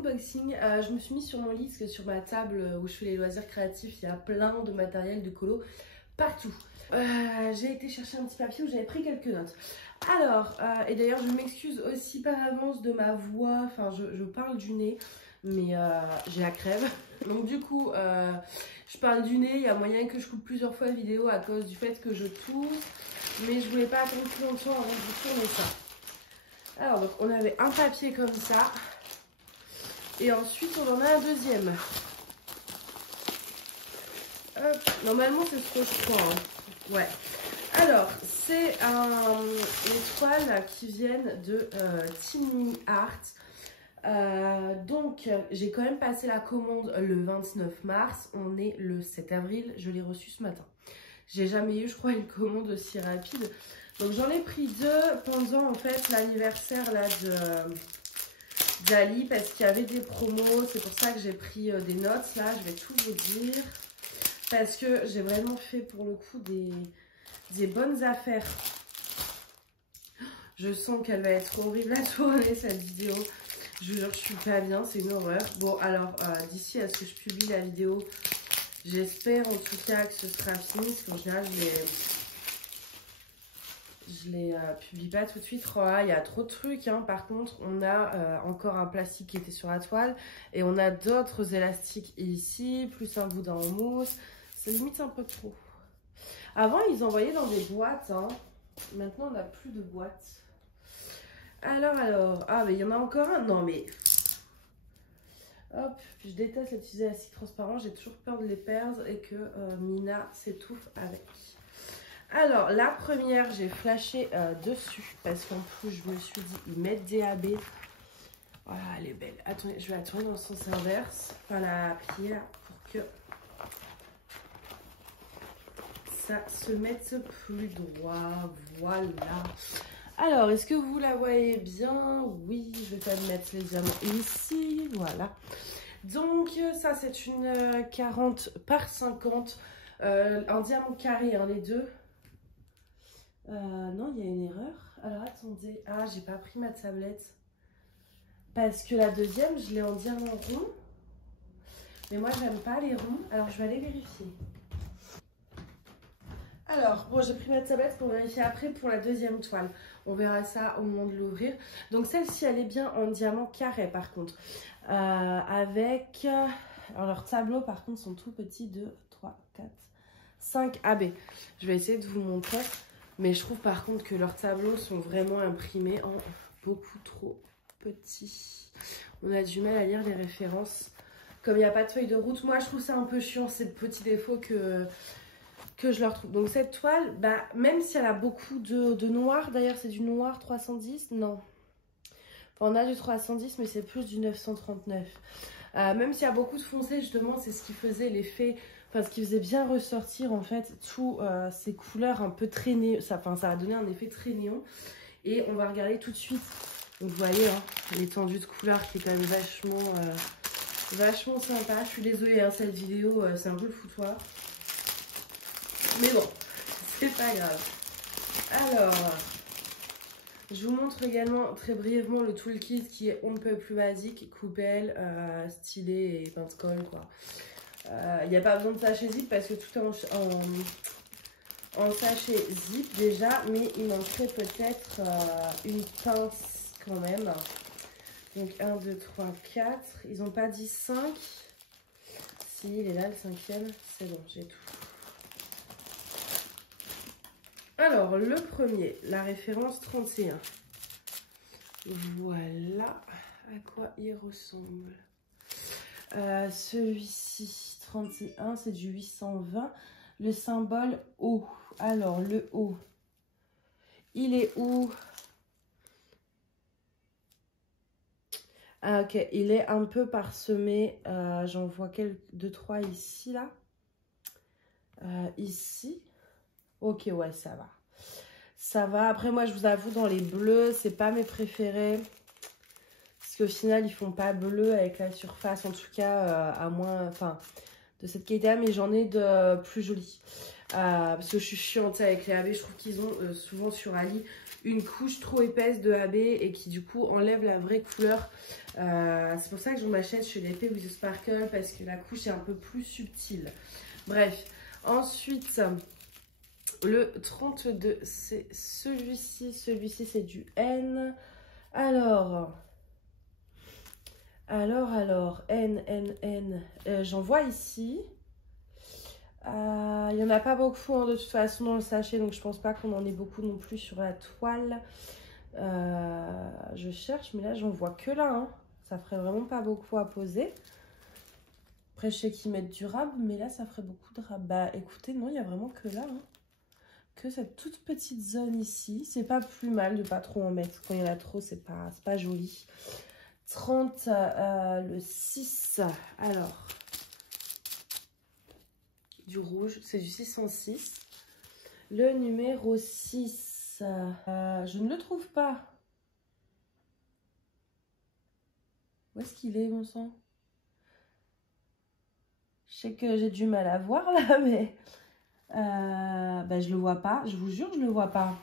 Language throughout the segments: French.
unboxing. Je me suis mis sur mon lit parce que sur ma table où je fais les loisirs créatifs, il y a plein de matériel de colo partout. J'ai été chercher un petit papier où j'avais pris quelques notes. Alors, et d'ailleurs je m'excuse aussi par avance de ma voix, enfin je parle du nez, mais j'ai la crève. Donc du coup, je parle du nez, il y a moyen que je coupe plusieurs fois la vidéo à cause du fait que je tousse, mais je voulais pas attendre plus longtemps avant de vous tourner ça. Alors donc on avait un papier comme ça, et ensuite on en a un deuxième. Hop. Normalement c'est ce que je crois, hein. Ouais. Alors, c'est les toiles qui viennent de Team Art. Donc, j'ai quand même passé la commande le 29 mars. On est le 7 avril. Je l'ai reçu ce matin. J'ai jamais eu, je crois, une commande aussi rapide. Donc, j'en ai pris deux pendant, en fait, l'anniversaire là d'Ali parce qu'il y avait des promos. C'est pour ça que j'ai pris des notes. Là, je vais tout vous dire. Parce que j'ai vraiment fait, pour le coup, des bonnes affaires. Je sens qu'elle va être horrible à tourner cette vidéo. Je vous jure, je suis pas bien, c'est une horreur. Bon, alors, d'ici à ce que je publie la vidéo, j'espère en tout cas que ce sera fini. Parce qu'en général, je les publie pas tout de suite. Oh, il y a trop de trucs, hein. Par contre, on a encore un plastique qui était sur la toile. Et on a d'autres élastiques ici, plus un boudin en mousse. Ça limite un peu trop. Avant, ils envoyaient dans des boîtes, hein. Maintenant, on n'a plus de boîtes. Alors. Ah, mais il y en a encore un. Non, mais... Hop, je déteste utiliser l'acide transparent. J'ai toujours peur de les perdre et que Mina s'étouffe avec. Alors, la première, j'ai flashé dessus. Parce qu'en plus, je me suis dit, ils mettent DAB. Voilà, elle est belle. Attendez, je vais la tourner dans le sens inverse. Enfin, la plier là, pour que... ça se mette plus droit, voilà. Alors, est-ce que vous la voyez bien? Oui, je vais pas me mettre les diamants ici, voilà. Donc, ça c'est une 40 par 50, un diamant carré, hein, les deux. Non, il y a une erreur. Alors, attendez, ah, j'ai pas pris ma tablette. Parce que la deuxième, je l'ai en diamant rond. Mais moi, j'aime pas les ronds, alors je vais aller vérifier. Alors, bon, j'ai pris ma tablette pour vérifier après pour la deuxième toile. On verra ça au moment de l'ouvrir. Donc, celle-ci, elle est bien en diamant carré, par contre. Avec... Alors, leurs tableaux, par contre, sont tout petits. 2, 3, 4, 5 AB. Je vais essayer de vous montrer. Mais je trouve, par contre, que leurs tableaux sont vraiment imprimés en beaucoup trop petits. On a du mal à lire les références. Comme il n'y a pas de feuille de route, moi, je trouve ça un peu chiant. C'est le petit défaut que je leur trouve. Donc cette toile, bah, même si elle a beaucoup de noir, d'ailleurs c'est du noir 310, non. Enfin, on a du 310 mais c'est plus du 939. Même s'il y a beaucoup de foncé, justement c'est ce qui faisait l'effet, enfin ce qui faisait bien ressortir en fait tous ces couleurs un peu très néon, ça a donné un effet très néon. Et on va regarder tout de suite, donc vous voyez hein, l'étendue de couleurs qui est quand même vachement sympa. Je suis désolée hein, cette vidéo c'est un peu le foutoir. Mais bon, c'est pas grave. Alors, je vous montre également très brièvement le toolkit qui est on ne peut plus basique, coupelle, stylet et pince-colle quoi. Il n'y a pas besoin de sachet zip parce que tout est en sachet zip déjà, mais il manquerait peut-être une pince quand même. Donc 1, 2, 3, 4. Ils n'ont pas dit 5. Si, il est là le cinquième. C'est bon, j'ai tout. Alors, le premier, la référence 31. Voilà à quoi il ressemble. Celui-ci, 31, c'est du 820. Le symbole O. Alors, le O, il est où? Ah, ok, il est un peu parsemé. J'en vois 2, 3 ici, là. Ici. Ok, ouais, ça va. Ça va. Après, moi, je vous avoue, dans les bleus, c'est pas mes préférés. Parce qu'au final, ils font pas bleu avec la surface. En tout cas, à moins... Enfin, de cette qualité-là. Mais j'en ai de plus jolis. parce que je suis chiante avec les AB. Je trouve qu'ils ont souvent sur Ali une couche trop épaisse de AB et qui du coup enlève la vraie couleur. C'est pour ça que je m'achète chez l'épée with the sparkle parce que la couche est un peu plus subtile. Bref, ensuite le 32 c'est celui-ci. Celui-ci c'est du N. Alors, N, j'en vois ici. Il n'y en a pas beaucoup hein, de toute façon dans le sachet, donc je pense pas qu'on en ait beaucoup non plus sur la toile. Je cherche, mais là j'en vois que là. Hein. Ça ferait vraiment pas beaucoup à poser. Après, je sais qu'ils mettent du rab, mais là ça ferait beaucoup de rab. Bah écoutez, non, il n'y a vraiment que là. Hein. Que cette toute petite zone ici. C'est pas plus mal de pas trop en mettre. Quand il y en a trop, c'est pas joli. 30, le 6. Alors, du rouge, c'est du 606. Le numéro 6, je ne le trouve pas. Où est-ce qu'il est, mon sang? Je sais que j'ai du mal à voir là, mais bah, je le vois pas. Je vous jure, je le vois pas.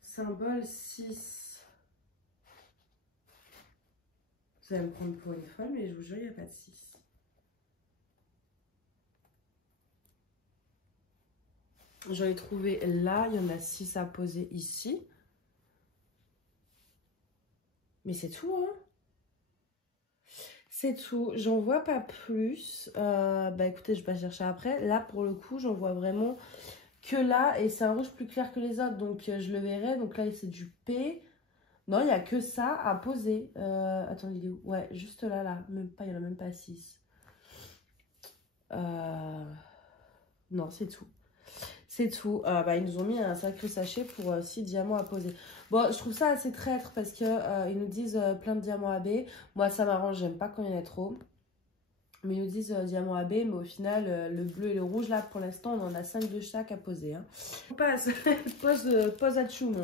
Symbole 6. Vous allez me prendre pour une folle, mais je vous jure, il n'y a pas de 6. J'en ai trouvé là, il y en a 6 à poser ici. Mais c'est tout, hein. C'est tout, j'en vois pas plus. Bah écoutez, je vais pas chercher après. Là, pour le coup, j'en vois vraiment que là. Et c'est un rouge plus clair que les autres, donc je le verrai. Donc là, c'est du P. Non, il n'y a que ça à poser. Attendez, il est où? Ouais, juste là, là. Même pas, il n'y en a même pas 6. Non, c'est tout. C'est tout. Bah, ils nous ont mis un sacré sachet pour 6 diamants à poser. Bon, je trouve ça assez traître parce que ils nous disent plein de diamants AB. Moi, ça m'arrange, j'aime pas quand il y en a trop. Mais ils nous disent diamants AB, mais au final, le bleu et le rouge, là, pour l'instant, on en a 5 de chaque à poser. Hein. On passe. pose à Tchoum.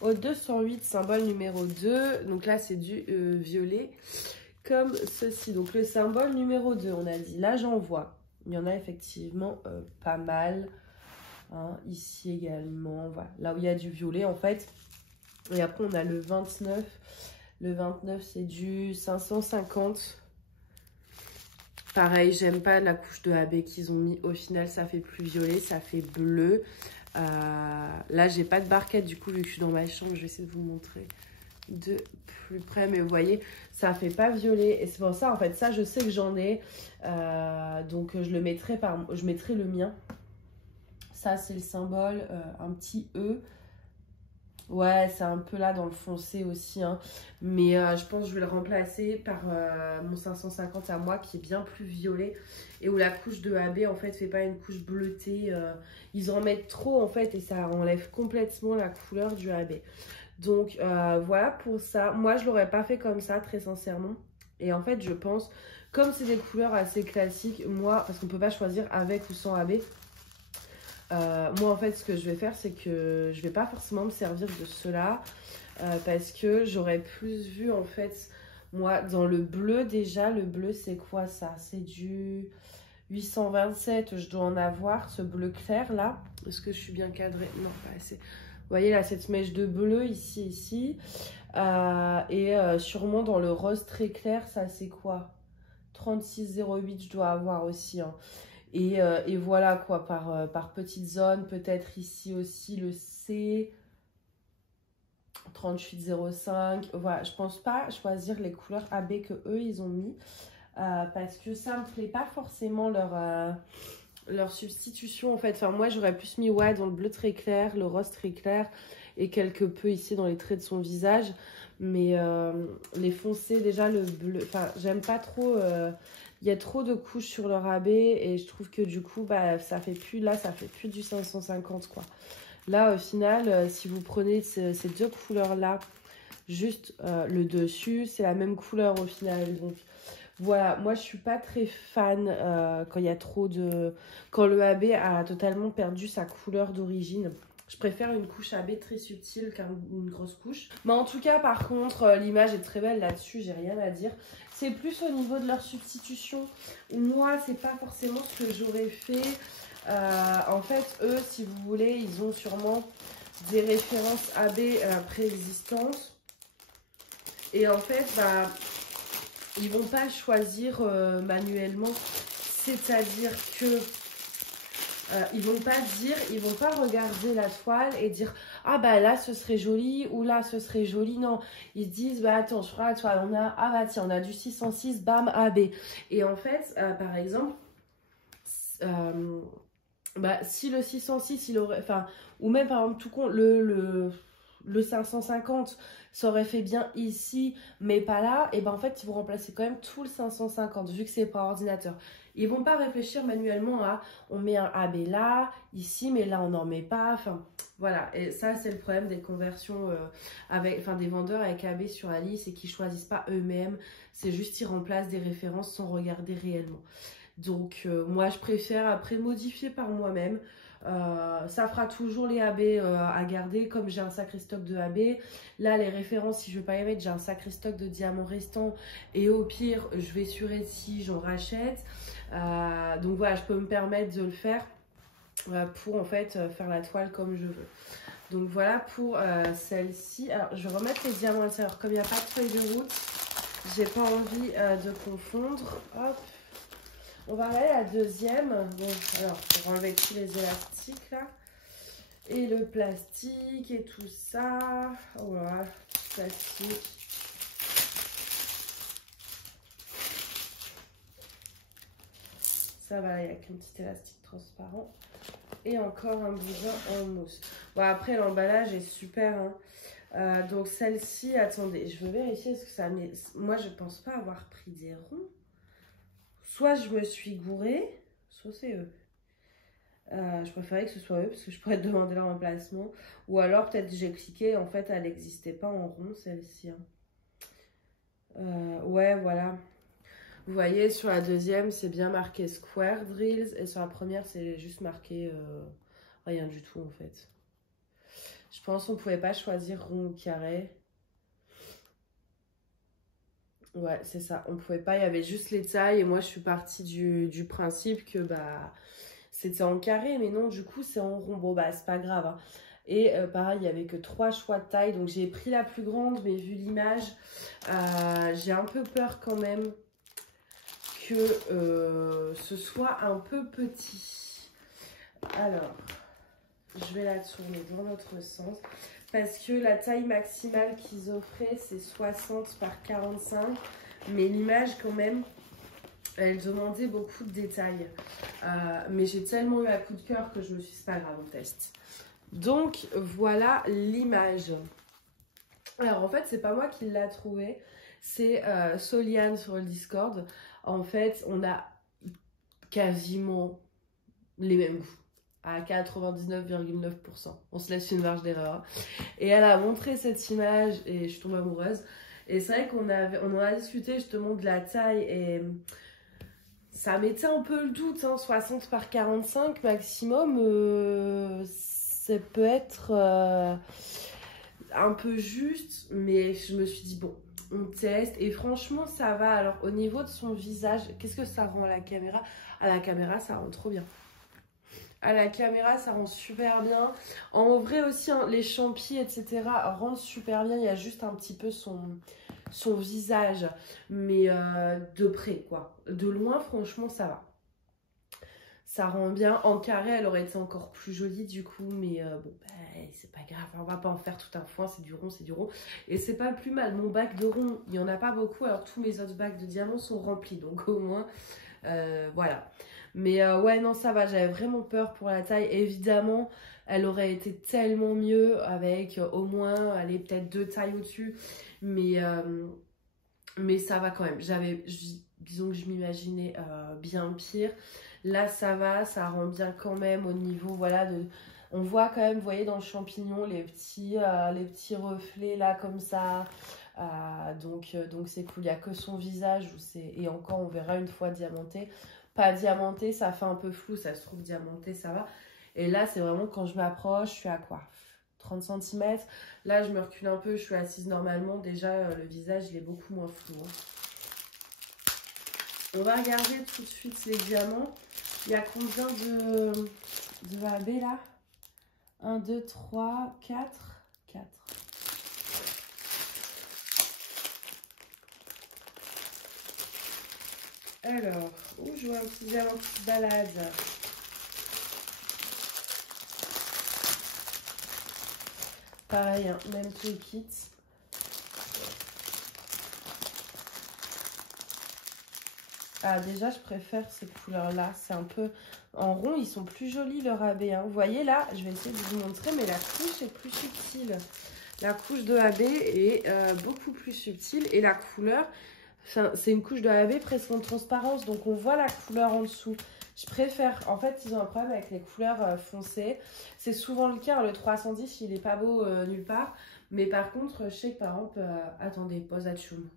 Au 208, symbole numéro 2. Donc là, c'est du violet. Comme ceci. Donc le symbole numéro 2, on a dit. Là, j'en vois. Il y en a effectivement pas mal. Hein, ici également. Voilà. Là où il y a du violet, en fait. Et après, on a le 29. Le 29, c'est du 550. Pareil, j'aime pas la couche de AB qu'ils ont mis. Au final, ça fait plus violet, ça fait bleu. Là, j'ai pas de barquette, du coup, vu que je suis dans ma chambre, je vais essayer de vous montrer de plus près. Mais vous voyez, ça fait pas violet. Et c'est pour ça, en fait, ça, je sais que j'en ai. Donc, je le mettrai je mettrai le mien. Ça, c'est le symbole, un petit E. Ouais, c'est un peu là dans le foncé aussi. Hein. Mais je pense que je vais le remplacer par mon 550 à moi qui est bien plus violet. Et où la couche de AB en fait fait pas une couche bleutée. Ils en mettent trop en fait et ça enlève complètement la couleur du AB. Donc voilà pour ça. Moi je l'aurais pas fait comme ça très sincèrement. Et en fait je pense, comme c'est des couleurs assez classiques, moi, parce qu'on peut pas choisir avec ou sans AB. Moi en fait ce que je vais faire c'est que je vais pas forcément me servir de cela parce que j'aurais plus vu en fait moi dans le bleu déjà. Le bleu c'est quoi ça? C'est du 827, je dois en avoir ce bleu clair là. Est-ce que je suis bien cadrée? Non, pas assez. Vous voyez là cette mèche de bleu ici et sûrement dans le rose très clair, ça c'est quoi? 3608 je dois avoir aussi hein. Et voilà quoi, par petite zone, peut-être ici aussi le C, 3805. Voilà, je pense pas choisir les couleurs AB que eux ils ont mis parce que ça me plaît pas forcément leur substitution en fait. Enfin, moi j'aurais plus mis ouais, dans le bleu très clair, le rose très clair et quelque peu ici dans les traits de son visage. Mais les foncés, déjà le bleu, enfin j'aime pas trop. Il y a trop de couches sur leur AB et je trouve que du coup, bah, ça fait plus, là, ça fait plus du 550 quoi. Là, au final, si vous prenez ces deux couleurs-là, juste le dessus, c'est la même couleur au final. Donc voilà, moi, je suis pas très fan quand il y a trop de... Quand le AB a totalement perdu sa couleur d'origine. Je préfère une couche AB très subtile qu'une grosse couche. Mais en tout cas, par contre, l'image est très belle là-dessus, j'ai rien à dire. C'est plus au niveau de leur substitution. Moi, c'est pas forcément ce que j'aurais fait. En fait, eux, si vous voulez, ils ont sûrement des références AB préexistantes. Et en fait, bah, ils vont pas choisir manuellement. C'est-à-dire que ils vont pas regarder la toile et dire ah bah là ce serait joli ou là ce serait joli. Non, ils disent bah attends, je ferai la toile, on a ah bah tiens, on a du 606, bam, AB. Et en fait, par exemple, bah si le 606 il aurait, enfin, ou même par exemple tout con, le 550 ça aurait fait bien ici mais pas là, et ben en fait ils vont remplacer quand même tout le 550 vu que c'est par ordinateur. Ils vont pas réfléchir manuellement à on met un AB là, ici, mais là on n'en met pas. Enfin voilà, et ça c'est le problème des conversions des vendeurs avec AB sur Alice, et qui choisissent pas eux-mêmes. C'est juste ils remplacent des références sans regarder réellement. Donc moi je préfère après modifier par moi-même. Ça fera toujours les AB à garder, comme j'ai un sacré stock de AB. Là les références, si je veux pas y mettre, j'ai un sacré stock de diamants restants, et au pire je vais sur Etsy, j'en rachète. Donc voilà, je peux me permettre de le faire pour en fait faire la toile comme je veux. Donc voilà pour celle-ci. Alors je vais remettre les diamants à l'intérieur, comme il n'y a pas de feuille de route, j'ai pas envie de confondre. Hop. On va aller à la deuxième. Bon, alors, pour enlever tous les élastiques là. Et le plastique et tout ça. Voilà, plastique. Ça va, il n'y a qu'un petit élastique transparent. Et encore un bouton en mousse. Bon, après, l'emballage est super. Hein. Donc, celle-ci, attendez, je veux vérifier est-ce que ça met. Moi, je pense pas avoir pris des ronds. Soit je me suis gourée, soit c'est eux. Je préférais que ce soit eux parce que je pourrais te demander leur emplacement. Ou alors peut-être j'ai cliqué, en fait elle n'existait pas en rond celle-ci. Hein. Ouais voilà. Vous voyez sur la deuxième c'est bien marqué Square Drills, et sur la première c'est juste marqué rien du tout en fait. Je pense qu'on ne pouvait pas choisir rond ou carré. Ouais, c'est ça, on pouvait pas, il y avait juste les tailles, et moi je suis partie du principe que bah c'était en carré, mais non, du coup c'est en rond. Bon bah c'est pas grave. Hein. Et pareil, il y avait que 3 choix de taille, donc j'ai pris la plus grande, mais vu l'image, j'ai un peu peur quand même que ce soit un peu petit. Alors, je vais la tourner dans l'autre sens. Parce que la taille maximale qu'ils offraient, c'est 60 par 45. Mais l'image, quand même, elle demandait beaucoup de détails. Mais j'ai tellement eu un coup de cœur que je me suis dit, c'est pas grave, on teste. Donc, voilà l'image. Alors, en fait, c'est pas moi qui l'a trouvé. C'est Soliane sur le Discord. En fait, on a quasiment les mêmes goûts. À 99,9%. On se laisse une marge d'erreur. Et elle a montré cette image et je tombe amoureuse. Et c'est vrai qu'on en a discuté justement de la taille, et ça mettait un peu le doute. Hein, 60 par 45 maximum, ça peut être un peu juste. Mais je me suis dit, bon, on teste. Et franchement, ça va. Alors, au niveau de son visage, qu'est-ce que ça rend à la caméra? À la caméra, ça rend trop bien. À la caméra, ça rend super bien. En vrai aussi, hein, les champis, etc. rendent super bien. Il y a juste un petit peu son visage. Mais de près, quoi. De loin, franchement, ça va. Ça rend bien. En carré, elle aurait été encore plus jolie du coup. Mais bon, bah, c'est pas grave. On va pas en faire tout un foin. C'est du rond, c'est du rond. Et c'est pas plus mal. Mon bac de rond, il n'y en a pas beaucoup. Alors tous mes autres bacs de diamants sont remplis. Donc au moins, voilà. Mais ouais, non, ça va. J'avais vraiment peur pour la taille. Évidemment, elle aurait été tellement mieux avec au moins, allez, peut-être 2 tailles au-dessus. Mais ça va quand même. Disons que je m'imaginais bien pire. Là, ça va. Ça rend bien quand même au niveau, voilà, de... On voit quand même, vous voyez, dans le champignon, les petits reflets là, comme ça. Donc c'est cool. Il n'y a que son visage où c'est... Et encore, on verra une fois diamanté. Pas diamanté, ça fait un peu flou, ça se trouve diamanté, ça va. Et là, c'est vraiment quand je m'approche, je suis à quoi? 30 cm. Là, je me recule un peu, je suis assise normalement. Déjà, le visage, il est beaucoup moins flou. Hein. On va regarder tout de suite les diamants. Il y a combien de AB là? 1, 2, 3, 4. 4. Alors, je vois un petit diamant qui se balade. Pareil, hein, même tout le kit. Ah, déjà, je préfère ces couleurs-là. C'est un peu en rond, ils sont plus jolis, leur AB. Hein. Vous voyez là, je vais essayer de vous montrer, mais la couche est plus subtile. La couche de AB est beaucoup plus subtile. Et la couleur, c'est une couche de AB presque en transparence. Donc, on voit la couleur en dessous. Je préfère, en fait, ils ont un problème avec les couleurs foncées. C'est souvent le cas. Le 310, il n'est pas beau nulle part. Mais par contre, je sais que par exemple, attendez, pause à tchoum.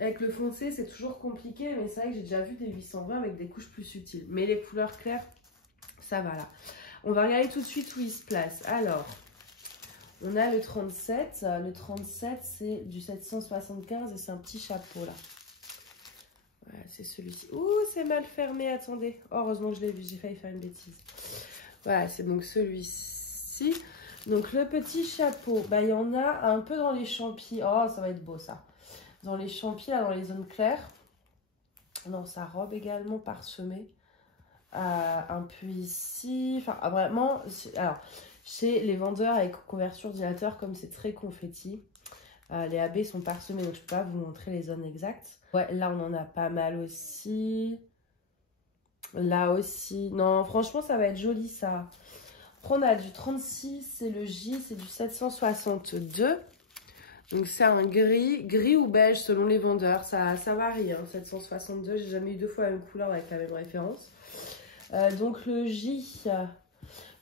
Avec le foncé, c'est toujours compliqué, mais c'est vrai que j'ai déjà vu des 820 avec des couches plus subtiles. Mais les couleurs claires, ça va là. On va regarder tout de suite où il se place. Alors, on a le 37. Le 37, c'est du 775 et c'est un petit chapeau là. Voilà, c'est celui-ci. Ouh, c'est mal fermé, attendez. Oh, heureusement que je l'ai vu, j'ai failli faire une bêtise. Voilà, c'est donc celui-ci. Donc, le petit chapeau, bah, il y en a un peu dans les champis. Oh, ça va être beau ça. Dans les champis, là, dans les zones claires. Dans sa robe également parsemée. Un peu ici. Enfin, vraiment. Alors, chez les vendeurs avec couverture dilateur, comme c'est très confetti, les AB sont parsemés. Donc, je ne peux pas vous montrer les zones exactes. Ouais, là, on en a pas mal aussi. Là aussi. Non, franchement, ça va être joli, ça. Après, on a du 36. C'est le J. C'est du 762. Donc c'est un gris ou beige selon les vendeurs, ça varie, hein. 762, j'ai jamais eu deux fois la même couleur avec la même référence. Donc le J,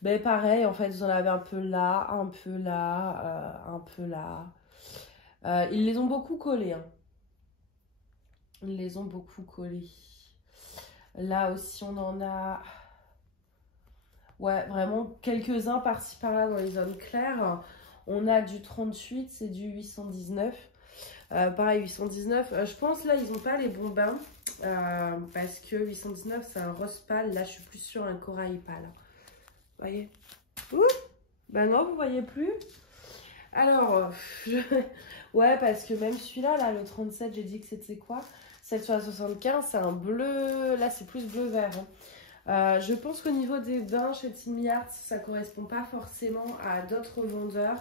ben pareil, en fait vous en avez un peu là, un peu là, un peu là. Ils les ont beaucoup collés, hein. Ils les ont beaucoup collés. Là aussi on en a, ouais, vraiment quelques-uns par-ci par-là dans les zones claires. On a du 38, c'est du 819. Pareil, 819. Je pense là, ils n'ont pas les bons bains. Parce que 819, c'est un rose pâle. Là, je suis plus sur un corail pâle. Vous voyez? Ouh, ben non, vous voyez plus. Alors, ouais, parce que même celui-là, là, le 37, j'ai dit que c'était quoi? 775, c'est un bleu. Là, c'est plus bleu-vert. Hein. Je pense qu'au niveau des bains chez Timi Art, ça correspond pas forcément à d'autres vendeurs.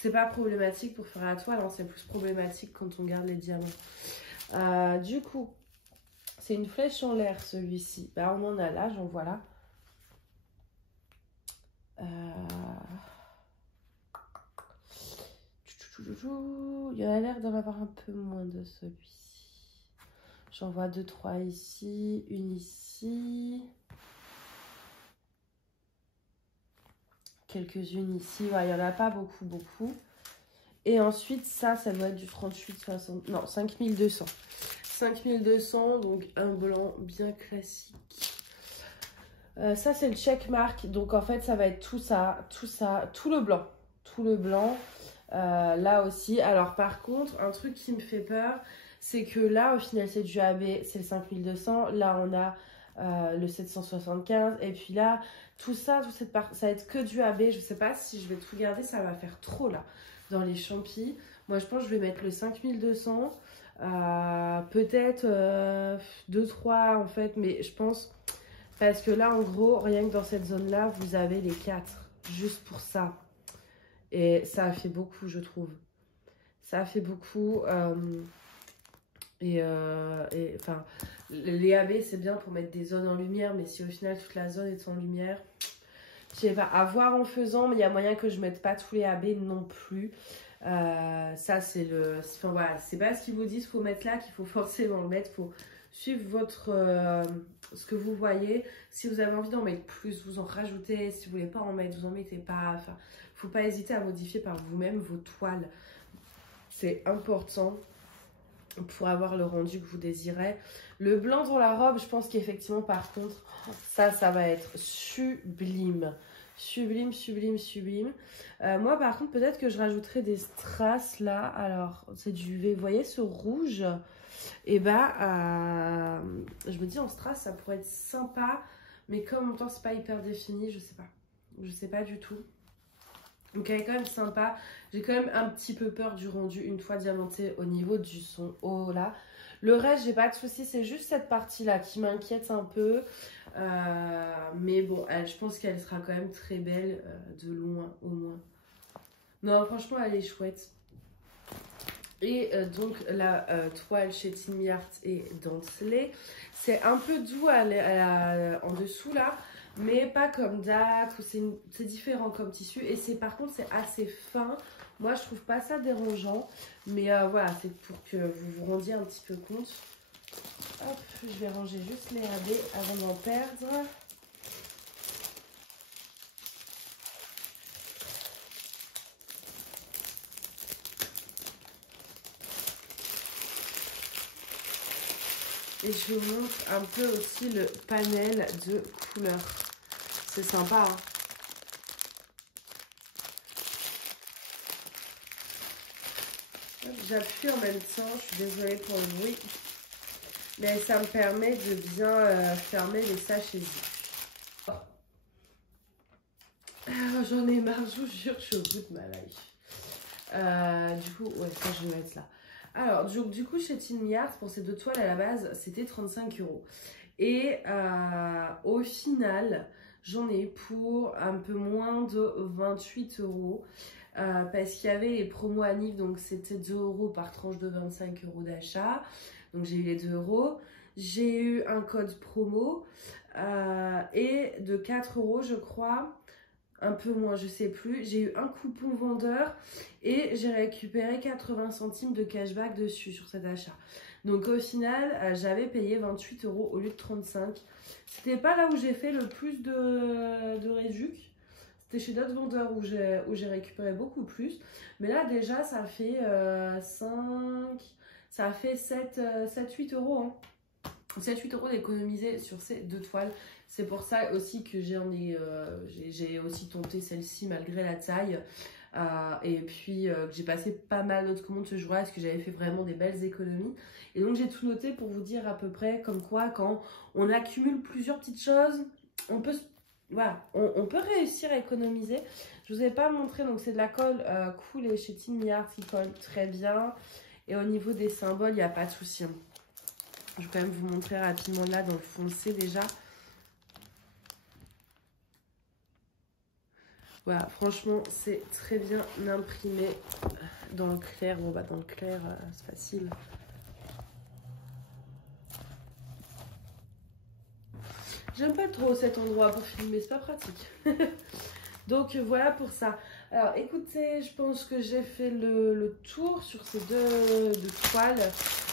C'est pas problématique pour faire la toile, hein, c'est plus problématique quand on garde les diamants. Du coup, c'est une flèche en l'air celui-ci. Bah, on en a là, j'en vois là. Il y a l'air d'en avoir un peu moins de celui-ci. J'en vois 2, 3 ici, une ici. Quelques-unes ici, ouais, il n'y en a pas beaucoup. Et ensuite, ça doit être du 38, 60, non, 5200. 5200, donc un blanc bien classique. Ça, c'est le checkmark, donc en fait, ça va être tout ça, tout le blanc. Tout le blanc, là aussi. Alors par contre, un truc qui me fait peur, c'est que là, au final, c'est du AB, c'est le 5200. Là, on a le 775, et puis là, tout ça, toute cette partie, ça va être que du AB. Je sais pas si je vais tout garder, ça va faire trop là, dans les champis. Moi, je pense que je vais mettre le 5200, peut-être 2-3 en fait, mais je pense, parce que là, en gros, rien que dans cette zone-là, vous avez les 4, juste pour ça. Et ça a fait beaucoup, je trouve. Ça a fait beaucoup. Enfin, les AB, c'est bien pour mettre des zones en lumière, mais si au final toute la zone est en lumière, je sais pas, à voir en faisant, mais il y a moyen que je mette pas tous les AB non plus. Ça, c'est le. Enfin, voilà, c'est pas ce qu'ils vous disent, faut mettre là, qu'il faut forcément le mettre. Faut suivre votre. Ce que vous voyez. Si vous avez envie d'en mettre plus, vous en rajoutez. Si vous voulez pas en mettre, vous en mettez pas. Enfin, faut pas hésiter à modifier par vous-même vos toiles. C'est important pour avoir le rendu que vous désirez. Le blanc dans la robe, je pense qu'effectivement, par contre, ça va être sublime. Sublime, sublime, sublime. Moi, par contre, peut-être que je rajouterai des strass là. Alors, c'est du... Vous voyez ce rouge? Et bah, je me dis en strass, ça pourrait être sympa. Mais comme en même temps, c'est pas hyper défini, je sais pas. Je sais pas du tout. Donc elle est quand même sympa. J'ai quand même un petit peu peur du rendu une fois diamanté au niveau du son haut là. Le reste, j'ai pas de soucis, c'est juste cette partie-là qui m'inquiète un peu. Mais bon, je pense qu'elle sera quand même très belle de loin au moins. Non, franchement, elle est chouette. Et donc la toile chez Tiny Art est dentelée. C'est un peu doux en dessous là, mais pas comme Dac. C'est différent comme tissu. Et par contre, c'est assez fin. Moi, je trouve pas ça dérangeant. Mais voilà, c'est pour que vous vous rendiez un petit peu compte. Hop, je vais ranger juste les rabais avant d'en perdre. Et je vous montre un peu aussi le panel de couleurs. C'est sympa, hein. J'appuie en même temps, je suis désolée pour le bruit. Mais ça me permet de bien fermer les sachets. Oh. J'en ai marre, je vous jure, je suis au bout de ma life. Du coup, ouais, ça je vais mettre là. Alors, du coup, chez Tiny Art, pour ces deux toiles à la base, c'était 35 €. Et au final, j'en ai pour un peu moins de 28 €. Parce qu'il y avait les promos à Nive, donc c'était 2 € par tranche de 25 € d'achat. Donc j'ai eu les 2 €. J'ai eu un code promo et de 4 € je crois. Un peu moins, je sais plus. J'ai eu un coupon vendeur et j'ai récupéré 80 centimes de cashback dessus sur cet achat. Donc au final, j'avais payé 28 € au lieu de 35. C'était pas là où j'ai fait le plus de réduc. C'était chez d'autres vendeurs où j'ai récupéré beaucoup plus. Mais là déjà, ça fait 7-8 € hein. 7-8 € d'économiser sur ces deux toiles. C'est pour ça aussi que j'ai aussi tenté celle-ci malgré la taille. Et puis que j'ai passé pas mal d'autres commandes ce jour-là parce que j'avais fait vraiment des belles économies. Et donc j'ai tout noté pour vous dire à peu près comme quoi quand on accumule plusieurs petites choses, on peut, voilà, on peut réussir à économiser. Je vous ai pas montré, donc c'est de la colle cool et chez Tiny Art qui colle très bien. Et au niveau des symboles, il n'y a pas de souci. Je vais quand même vous montrer rapidement là dans le foncé déjà. Voilà, franchement, c'est très bien imprimé dans le clair. Bon, bah, dans le clair, c'est facile. J'aime pas trop cet endroit pour filmer, c'est pas pratique. Donc, voilà pour ça. Alors, écoutez, je pense que j'ai fait le tour sur ces deux toiles.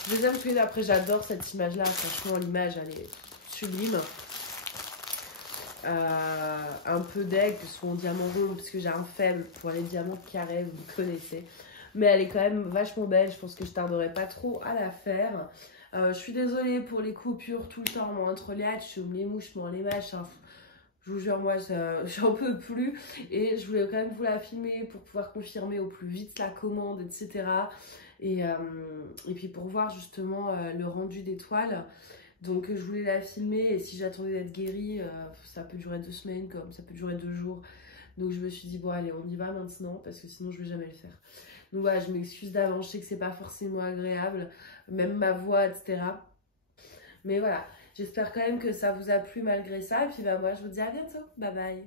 Je les aime tous les deux. Après, j'adore cette image-là. Franchement, l'image, elle est sublime. Un peu d'aigle, son diamant rond, parce que j'ai un faible pour les diamants carrés, vous me connaissez. Mais elle est quand même vachement belle, je pense que je tarderai pas trop à la faire. Je suis désolée pour les coupures tout le temps, moi, entre les hatchs, les mouchements, les machins. Je vous jure, moi, j'en peux plus. Et je voulais quand même vous la filmer pour pouvoir confirmer au plus vite la commande, etc. Et puis pour voir justement le rendu des toiles. Donc je voulais la filmer et si j'attendais d'être guérie, ça peut durer 2 semaines comme ça peut durer 2 jours. Donc je me suis dit bon allez on y va maintenant parce que sinon je vais jamais le faire. Donc voilà, je m'excuse d'avance, je sais que c'est pas forcément agréable, même ma voix etc. Mais voilà, j'espère quand même que ça vous a plu malgré ça. Et puis bah moi je vous dis à bientôt, bye bye.